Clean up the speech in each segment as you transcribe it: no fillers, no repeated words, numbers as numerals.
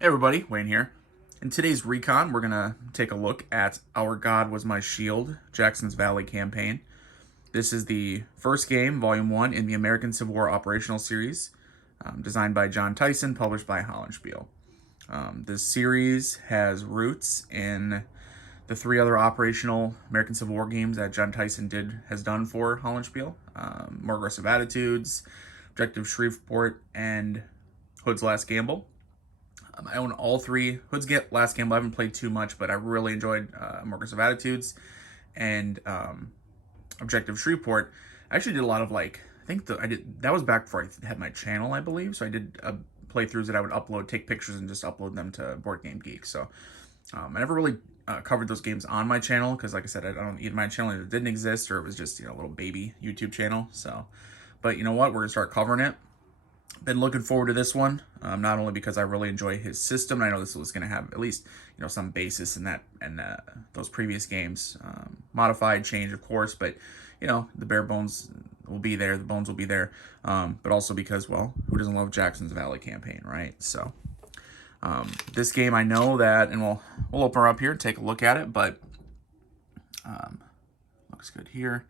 Hey everybody, Wayne here. In today's Recon, we're going to take a look at Our God Was My Shield, Jackson's Valley campaign. This is the first game, Volume 1, in the American Civil War Operational Series, designed by John Theissen, published by Hollandspiele. This series has roots in the three other operational American Civil War games that John Theissen has done for Hollandspiele. More Aggressive Attitudes, Objective Shreveport, and Hood's Last Gamble. I own all three. Hood's Last Gamble I haven't played too much, but I really enjoyed More Aggressive Attitudes and Objective Shreveport. I actually did a lot of I think that was back before I had my channel, I believe. So I did playthroughs that I would upload, take pictures, and just upload them to Board Game Geek. So I never really covered those games on my channel because, like I said, I don't either my channel either didn't exist or it was just a little baby YouTube channel. So, but you know what? We're gonna start covering it. Been looking forward to this one, not only because I really enjoy his system. I know this was going to have at least some basis in that and those previous games, modified, change, of course, but the bare bones will be there, the bones will be there, but also because, well, who doesn't love Jackson's Valley campaign, right? So this game, I know that, and we'll open her up here and take a look at it, but looks good here.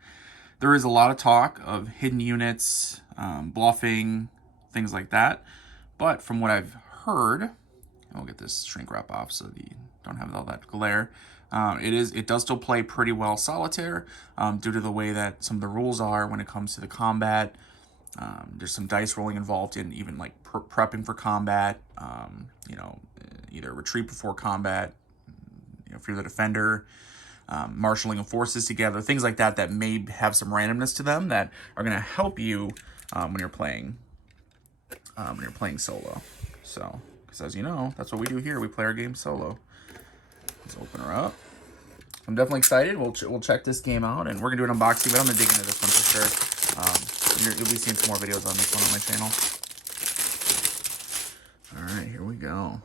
There is a lot of talk of hidden units, bluffing, things like that. But from what I've heard, I'll get this shrink wrap off so you don't have all that glare. It does still play pretty well solitaire due to the way that some of the rules are when it comes to the combat. There's some dice rolling involved in even like prepping for combat. Either retreat before combat, if you're the defender, marshaling of forces together, things like that that may have some randomness to them that are going to help you when you're playing solo. So, because as you know, that's what we do here. We play our game solo. Let's open her up. I'm definitely excited. We'll check this game out, and we're gonna do an unboxing. But I'm gonna dig into this one for sure. You'll be seeing some more videos on this one on my channel. All right, here we go.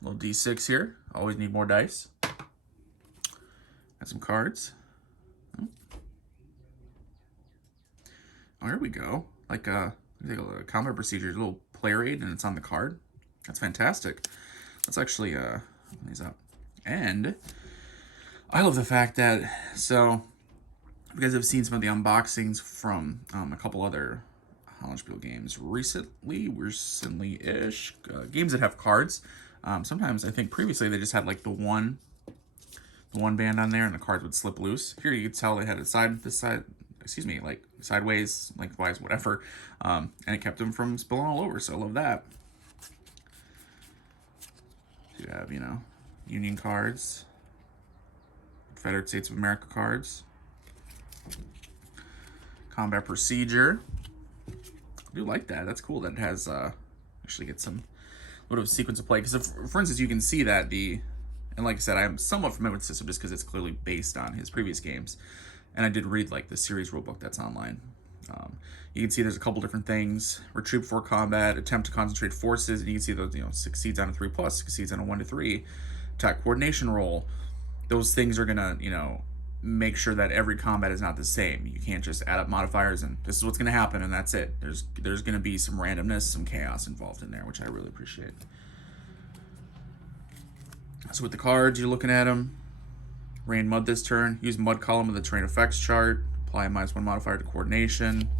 Little D6 here. Always need more dice. Got some cards. Oh, here we go. Like a combat procedure, a little player aid, and it's on the card. That's fantastic. Let's actually open these up. And I love the fact that, so you guys have seen some of the unboxings from a couple other Hollandspiele games recently-ish, games that have cards. Sometimes I think previously they just had like the one band on there and the cards would slip loose. Here you can tell they had it like sideways, lengthwise, whatever, and it kept them from spilling all over, so I love that. You have, Union cards, Confederate States of America cards, combat procedure. I do like that. That's cool that it has, actually get some little sequence of play, because for instance, you can see that and like I said, I'm somewhat familiar with the system just because it's clearly based on his previous games. And I did read the series rulebook that's online. You can see there's a couple different things: retreat before combat, attempt to concentrate forces, and you can see those succeeds on a 3+, succeeds on a 1 to 3, attack coordination roll. Those things are gonna make sure that every combat is not the same. You can't just add up modifiers and this is what's gonna happen and that's it. There's gonna be some randomness, some chaos involved in there, which I really appreciate. So with the cards, you're looking at them. Rain Mud this turn. Use Mud column of the terrain effects chart. Apply a -1 modifier to coordination.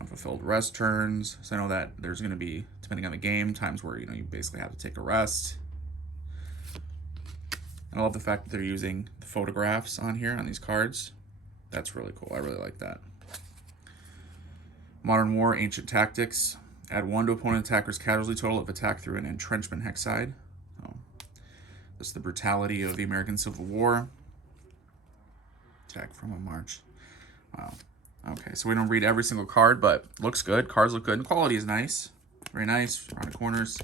Unfulfilled rest turns. So I know that there's going to be, depending on the game, times where you basically have to take a rest. I love the fact that they're using the photographs on here on these cards. That's really cool. I really like that. Modern War Ancient Tactics. Add 1 to opponent attacker's casualty total if attacked through an entrenchment hex side. This is the brutality of the American Civil War. Attack from a march. Wow. Okay, so we don't read every single card, but looks good. Cards look good. And quality is nice. Very nice. Around the corners.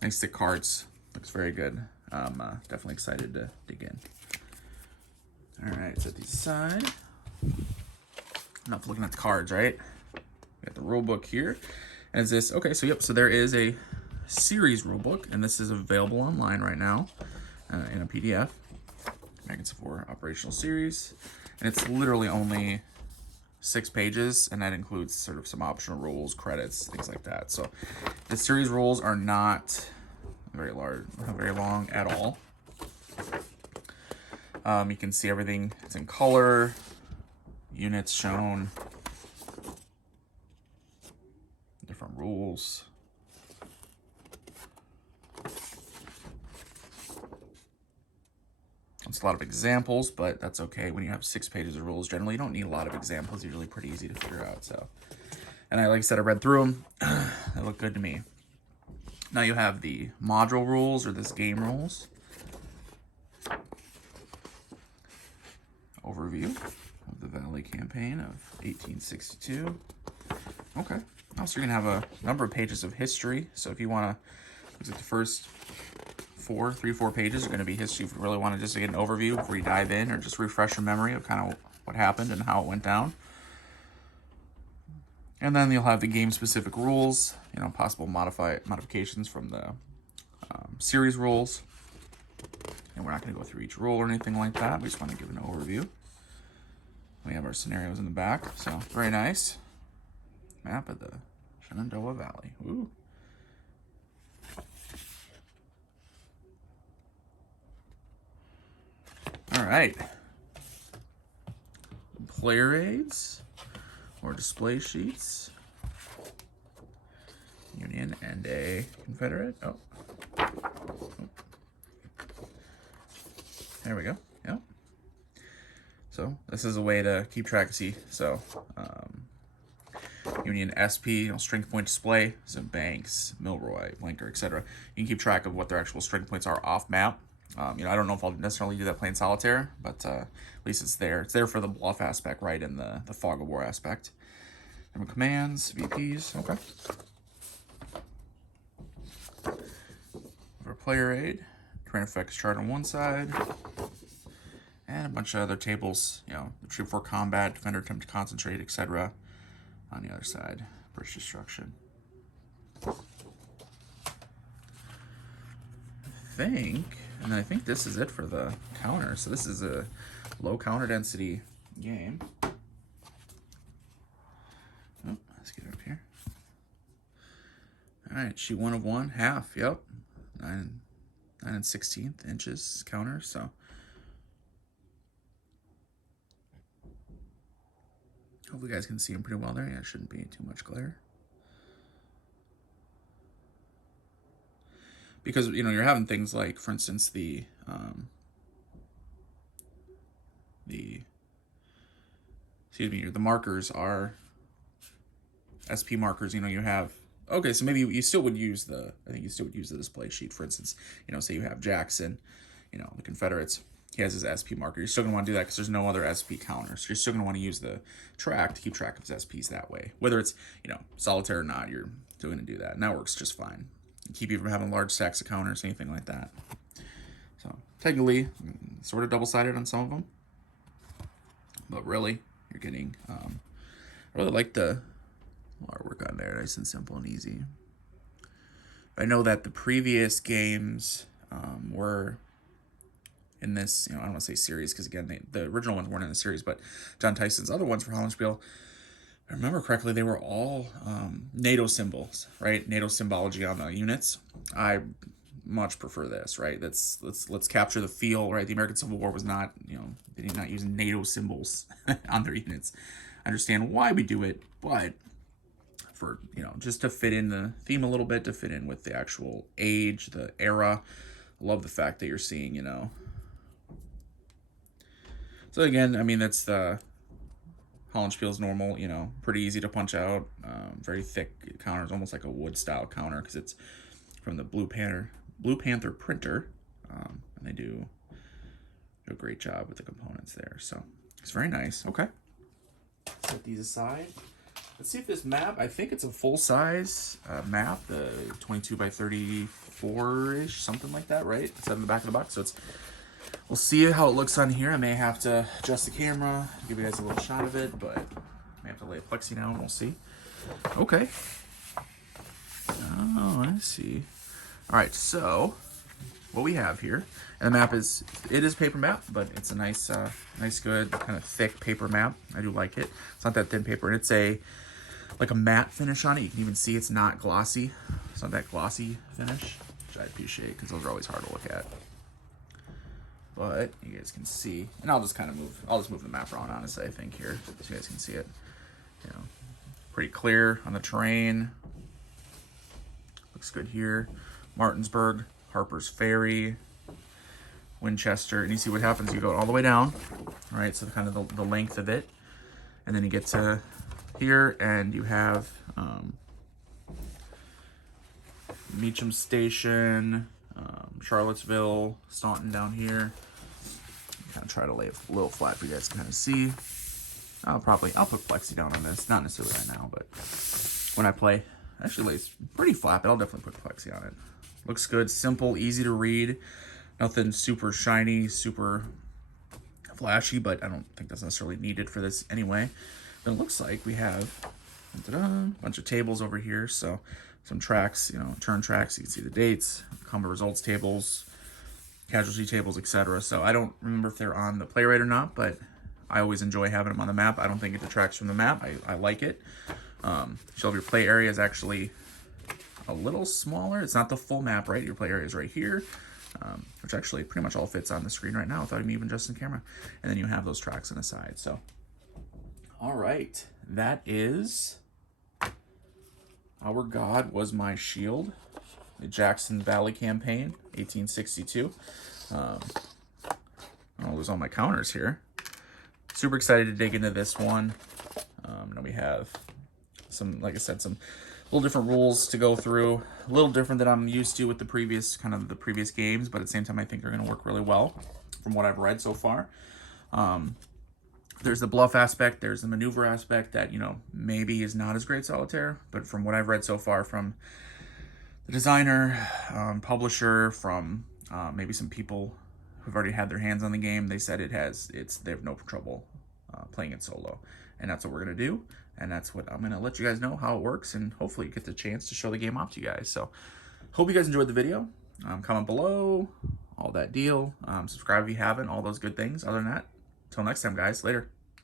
Nice thick cards. Looks very good. I'm definitely excited to dig in. All right, set these aside. Enough looking at the cards, right? We got the rule book here. And is this, okay, so yep, so there is a series rulebook, and this is available online right now in a PDF. American Civil War Operational Series, and it's literally only 6 pages, and that includes sort of some optional rules, credits, things like that. So the series rules are not very large, not very long at all. You can see everything. It's in color, units shown, different rules. It's a lot of examples, but that's okay. When you have 6 pages of rules, generally you don't need a lot of examples. Usually pretty easy to figure out. So, and like I said, I read through them. They look good to me. Now you have the module rules, or this game rules. Overview of the Valley Campaign of 1862. Okay. Also, you're going to have a number of pages of history. So if you want to look at the first 4 pages are going to be history. If you really want to just get an overview before you dive in, or just refresh your memory of kind of what happened and how it went down. And then you'll have the game-specific rules, you know, possible modifications from the series rules. And we're not going to go through each rule or anything like that. We just want to give an overview. We have our scenarios in the back, so very nice. Map of the Shenandoah Valley. Ooh. All right. Player aids or display sheets. Union and a Confederate. Oh. There we go. Yep. So this is a way to keep track. See, so Union SP, you know, strength point display. So Banks, Milroy, Blinker, etc. You can keep track of what their actual strength points are off map. You know, I don't know if I'll necessarily do that playing solitaire, but at least it's there. It's there for the bluff aspect, right, and the fog of war aspect. Number commands, VPs, okay. For player aid, current effects chart on one side, and a bunch of other tables, you know, troop for combat, defender attempt to concentrate, etc. on the other side. British destruction. And I think this is it for the counter. So this is a low counter density game. Oh, let's get it up here. All right, sheet 1 of 1, half. Yep, 9 1/16 inches counter. So hopefully you guys can see them pretty well there. Yeah, it shouldn't be too much glare. Because, you know, you're having things like, for instance, the markers are SP markers. You know, you have, okay, so maybe you still would use I think you still would use the display sheet. For instance, you know, say you have Jackson, you know, the Confederates, he has his SP marker. You're still going to want to do that because there's no other SP counters. So you're still going to want to use the track to keep track of his SPs that way. Whether it's, you know, solitaire or not, you're still going to do that. And that works just fine. Keep you from having large stacks of counters, anything like that. So technically, sort of double-sided on some of them, but really, you're getting. I really like the artwork on there, nice and simple and easy. I know that the previous games were in this, you know, I don't want to say series because again, the original ones weren't in the series, but John Theissen's other ones for Hollandspiele, if I remember correctly, they were all NATO symbols, right? NATO symbology on the units. I much prefer this, right? Let's capture the feel, right? The American Civil War was not, you know, they did not use NATO symbols on their units. I understand why we do it, but for, you know, just to fit in the theme a little bit, to fit in with the actual age, the era. I love the fact that you're seeing, you know. So again, I mean, that's the Hollandspiele's normal, you know, pretty easy to punch out, very thick counters, almost like a wood style counter because it's from the Blue Panther printer, and they do a great job with the components there. So it's very nice. Okay, set these aside. Let's see if this map, I think it's a full size map, the 22 by 34-ish, something like that, right? It's in the back of the box, so it's. We'll see how it looks on here. I may have to adjust the camera, give you guys a little shot of it, but I may have to lay a plexi down and we'll see. Okay. Oh, I see. All right, so what we have here. And the map is, it is paper map, but it's a nice, nice, good, kind of thick paper map. I do like it. It's not that thin paper, and it's like a matte finish on it. You can even see it's not glossy. It's not that glossy finish, which I appreciate because those are always hard to look at. But you guys can see, and I'll just move the map around, honestly, I think, here, so you guys can see it. You know, pretty clear on the terrain. Looks good here. Martinsburg, Harper's Ferry, Winchester, and you see what happens. You go all the way down, right? So kind of the length of it, and then you get to here, and you have Meacham Station, Charlottesville, Staunton down here. Kind of try to lay it a little flat for you guys to kind of see. I'll put plexi down on this, not necessarily right now, but when I play, actually lays pretty flat, but I'll definitely put plexi on it. Looks good, simple, easy to read. Nothing super shiny, super flashy, but I don't think that's necessarily needed for this anyway. But it looks like we have a bunch of tables over here. So some tracks, you know, turn tracks. You can see the dates, combat results tables, casualty tables, etc. So I don't remember if they're on the playwright or not, but I always enjoy having them on the map. I don't think it detracts from the map. I like it. So your play area is actually a little smaller. It's not the full map, right? Your play area is right here, which actually pretty much all fits on the screen right now without even adjusting camera. And then you have those tracks on the side. So, all right, that is Our God Was My Shield, the Jackson Valley campaign, 1862. I'll lose all my counters here. Super excited to dig into this one. And we have some, like I said, some little different rules to go through. A little different than I'm used to with the previous games, but at the same time, I think they're going to work really well from what I've read so far. There's the bluff aspect, there's the maneuver aspect that, you know, maybe is not as great solitaire, but from what I've read so far from the designer, publisher, from maybe some people who've already had their hands on the game, they said they have no trouble playing it solo. And that's what we're going to do. And that's what I'm going to let you guys know how it works, and hopefully get the chance to show the game off to you guys. So hope you guys enjoyed the video. Comment below, all that deal. Subscribe if you haven't, all those good things. Other than that, until next time, guys. Later.